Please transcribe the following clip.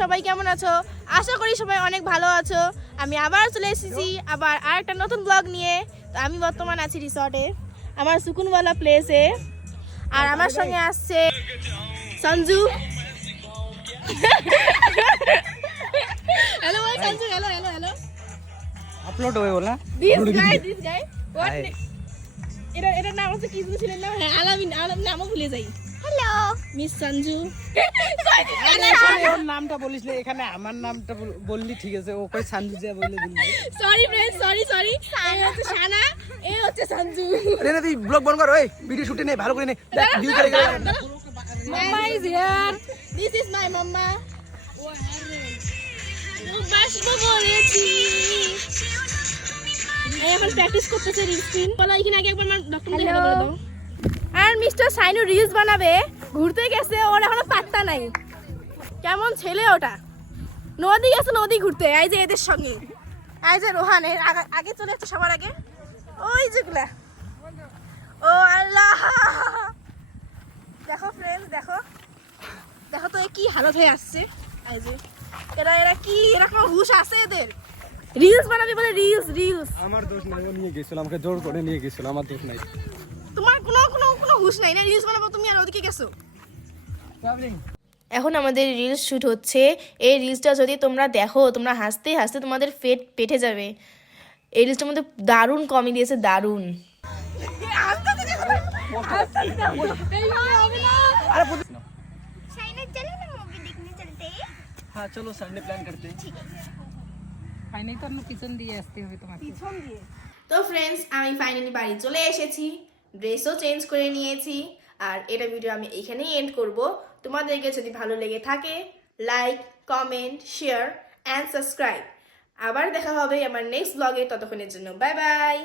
সবাই কেমন আছো? আশা করি সবাই অনেক ভালো আছো। আমি আবার চলে এসেছি আবার আরেকটা নতুন ব্লগ নিয়ে। তো আমি বর্তমান আছি রিসর্টে, আমার সুকুনওয়ালা প্লেসে। আর আমার সঙ্গে আসছে সঞ্জু। हेलो भाई Sanju, hello hello hello upload हुए बोला दिस गाय व्हाट এটা নাম হচ্ছে কি ছিলেন না? হ্যাঁ আলামিন নামও ভুলে যাই। Hello miss Sanju. ওর নামটা বলিস না, এখানে আমার নামটা বললি ঠিক আছে, ও কই সঞ্জু যা বলে দিলি। সরি ফ্রেন্ড, সরি এই হচ্ছে শানা, এই হচ্ছে সঞ্জু। আরে না তুই ব্লগ বন্ধ কর, ওই ভিডিও শুটে নে, ভালো করে নে, দেখ ভিউ করে গেল। Mamma is here, this is my mamma. ও বাসবো বলেছি। এই এখন প্র্যাকটিস করতেছে রিলস সিন। বলো এখানে আগে একবার ডক্টরকে হ্যালো বলে দাও। আর মিস্টার সাইনু রিলস বানাবে, ঘুরতে গেছে, ওর এখনো পাত্তা নাই। কেমন ছেলে ওটা, নদী গেছে নদী ঘুরতে, এই যে এদের সঙ্গে, এই যে রোহানের আগে চলে যাচ্ছে সবার আগে, ওই যেগুলা। ও আল্লাহ, দেখো ফ্রেন্ডস, দেখো দেখো তো কি হালত হয়ে আসছে। এই যে এরা কি, এরকম হুশ আছে এদের? রিলস বানাবে বলে রিলস। আমার দোষ নাই, ও নিয়ে গেছিল, আমাকে জোর করে নিয়ে গেছিল, আমার দোষ নাই। তোমার কোনো হুশ নাই না? রিলস বানাবো তুমি আর ওদিকে গেছো। এখন আমাদের রিলস শুট হচ্ছে। এই রিলসটা যদি তোমরা দেখো, তোমরা হাসতে হাসতে তোমাদের পেটে যাবে। এই রিলসটার মধ্যে দারুণ কমেডি আছে, দারুণ। हाँ चलो संडे प्लान करते हैं। ফাইনালি তো পিছন দিয়ে আসতে হবে তোমাকে। তো ফ্রেন্ডস, আমি ফাইনালি বাড়ি চলে এসেছি, ড্রেসও চেঞ্জ করে নিয়েছি। আর এটা ভিডিও আমি এখানেই এন্ড করব। তোমাদেরকে যদি ভালো লেগে থাকে, like, comment, share and subscribe. আবার দেখা হবে আমার নেক্সট ব্লগে, ততক্ষণের জন্য বাই বাই।